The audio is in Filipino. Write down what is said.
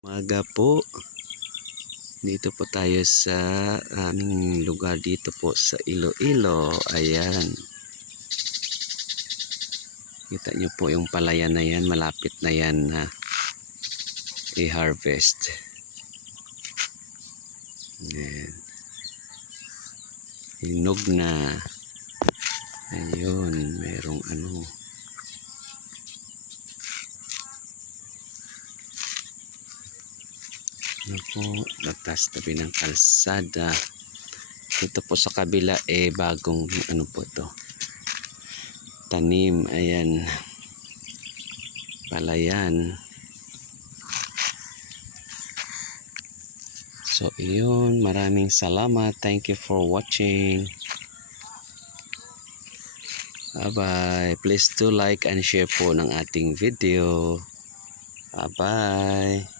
Umaga po, dito po tayo sa aming lugar dito po sa Iloilo. Ayan, kita nyo po yung palayan na yan, malapit na yan na i-harvest. Ayan, hinog na. Ayun, merong ano, po, latas tabi ng kalsada. Dito po sa kabila bagong ano po to, tanim. Ayan, palayan. So iyon, maraming salamat. Thank you for watching. Bye bye. Please do like and share po ng ating video. Bye bye.